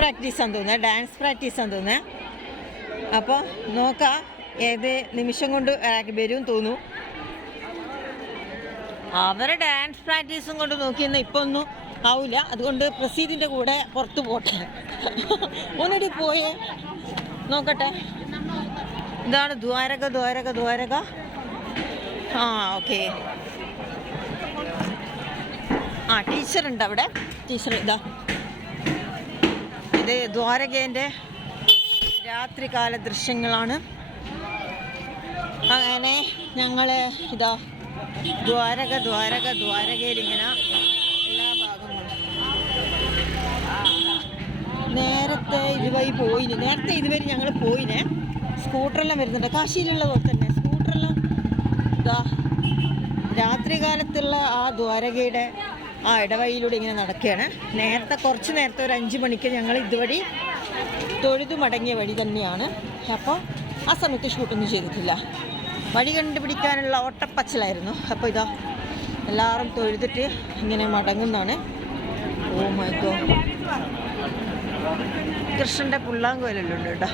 പ്രാക്ടീസാന്ന് തോന്നുന്നത്, ഡാൻസ് പ്രാക്ടീസാന്ന് തോന്നുന്നത്. അപ്പോൾ നോക്കാം ഏത് നിമിഷം കൊണ്ട് വരും തോന്നുന്നു. അവരെ ഡാൻസ് പ്രാക്ടീസും കൊണ്ട് നോക്കിയെന്നാൽ ഇപ്പോൾ ഒന്നും ആവില്ല. അതുകൊണ്ട് പ്രസീദിൻ്റെ കൂടെ പുറത്ത് പോട്ടെ. ഒന്നിടി പോയേ നോക്കട്ടെ. ഇതാണ് ദ്വാരക ദ്വാരക ദ്വാരക. ആ ഓക്കെ. ആ ടീച്ചറുണ്ട് അവിടെ. ടീച്ചർ ഇതാ, ഇത് ദ്വാരകേൻ്റെ രാത്രികാല ദൃശ്യങ്ങളാണ്. അങ്ങനെ ഞങ്ങൾ ഇതാ ദ്വാരക ദ്വാരക ദ്വാരകയിലിങ്ങനെ എല്ലാ ഭാഗങ്ങളും നേരത്തെ ഇതുവഴി പോയിന്. നേരത്തെ ഇതുവരെ ഞങ്ങൾ പോയിനെ. സ്കൂട്ടറെല്ലാം വരുന്നുണ്ട്, കാശിയിലുള്ള പോലെ തന്നെ സ്കൂട്ടറെല്ലാം. ഇതാ രാത്രി കാലത്തുള്ള ആ ദ്വാരകയുടെ ആ ഇടവഴിയിലൂടെ ഇങ്ങനെ നടക്കുകയാണ്. നേരത്തെ കുറച്ച് നേരത്തെ ഒരു 5 മണിക്ക് ഞങ്ങൾ ഇതുവഴി തൊഴുതു മടങ്ങിയ വഴി തന്നെയാണ്. അപ്പോൾ ആ സമയത്ത് ഷൂട്ടൊന്നും ചെയ്തിട്ടില്ല. വഴി കണ്ടുപിടിക്കാനുള്ള ഓട്ടപ്പച്ചലായിരുന്നു. അപ്പോൾ ഇതാ എല്ലാവരും തൊഴുതിട്ട് ഇങ്ങനെ മടങ്ങുന്നതാണ്. ഓ മൈ ഗോഡ്, കൃഷ്ണൻ്റെ പുള്ളാങ്കോലെല്ലാം ഉണ്ട് കേട്ടോ.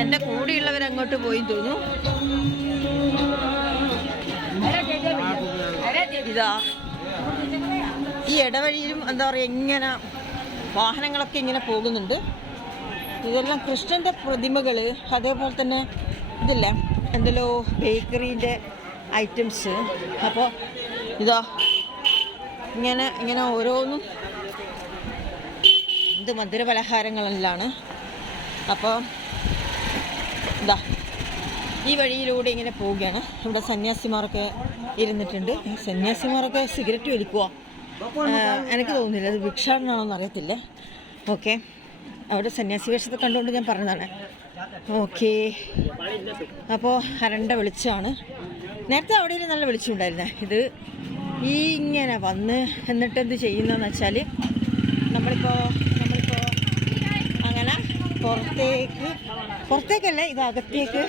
എൻ്റെ കൂടെയുള്ളവരങ്ങോട്ട് പോയി തോന്നുന്നു. ഇതാ ഈ ഇടവഴിയിലും എന്താ പറയുക, ഇങ്ങനെ വാഹനങ്ങളൊക്കെ ഇങ്ങനെ പോകുന്നുണ്ട്. ഇതെല്ലാം കൃഷ്ണൻ്റെ പ്രതിമകൾ. അതേപോലെ തന്നെ ഇതില്ലേ എന്തെല്ലോ ബേക്കറീൻ്റെ ഐറ്റംസ്. അപ്പോൾ ഇതാ ഇങ്ങനെ ഇങ്ങനെ ഓരോന്നും ഇത് മധുരപലഹാരങ്ങളെല്ലാം. അപ്പോൾ ഇതാ ഈ വഴിയിലൂടെ ഇങ്ങനെ പോവുകയാണ്. ഇവിടെ സന്യാസിമാരൊക്കെ ഇരുന്നിട്ടുണ്ട്. സന്യാസിമാരൊക്കെ സിഗരറ്റ് വലിക്കുക. എനിക്ക് തോന്നുന്നില്ല അത് ഭിക്ഷാടനാണോന്ന് അറിയത്തില്ല. ഓക്കെ, അവിടെ സന്യാസി വേഷത്തെ കണ്ടുകൊണ്ട് ഞാൻ പറഞ്ഞതാണ്. ഓക്കെ, അപ്പോൾ അരണ്ട വെളിച്ചമാണ്. നേരത്തെ അവിടെ ഒരു നല്ല വെളിച്ചമുണ്ടായിരുന്നേ. ഇത് ഈ ഇങ്ങനെ വന്ന് എന്നിട്ട് എന്ത് ചെയ്യുന്നതെന്ന് വെച്ചാൽ നമ്മളിപ്പോൾ അങ്ങനെ പുറത്തേക്കല്ല, ഇത് അകത്തേക്ക്.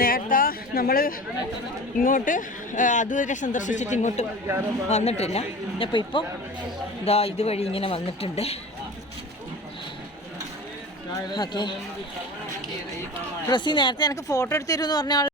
നേരത്തെ നമ്മൾ ഇങ്ങോട്ട് അതുവരെ സന്ദർശിച്ചിട്ട് ഇങ്ങോട്ട് വന്നിട്ടില്ല. അപ്പോൾ ഇപ്പം ഇതാ ഇതുവഴി ഇങ്ങനെ വന്നിട്ടുണ്ട്. ഓക്കെ, പ്രസി നേരത്തെ എനിക്ക് ഫോട്ടോ എടുത്ത് തരുമെന്ന് പറഞ്ഞ ആൾ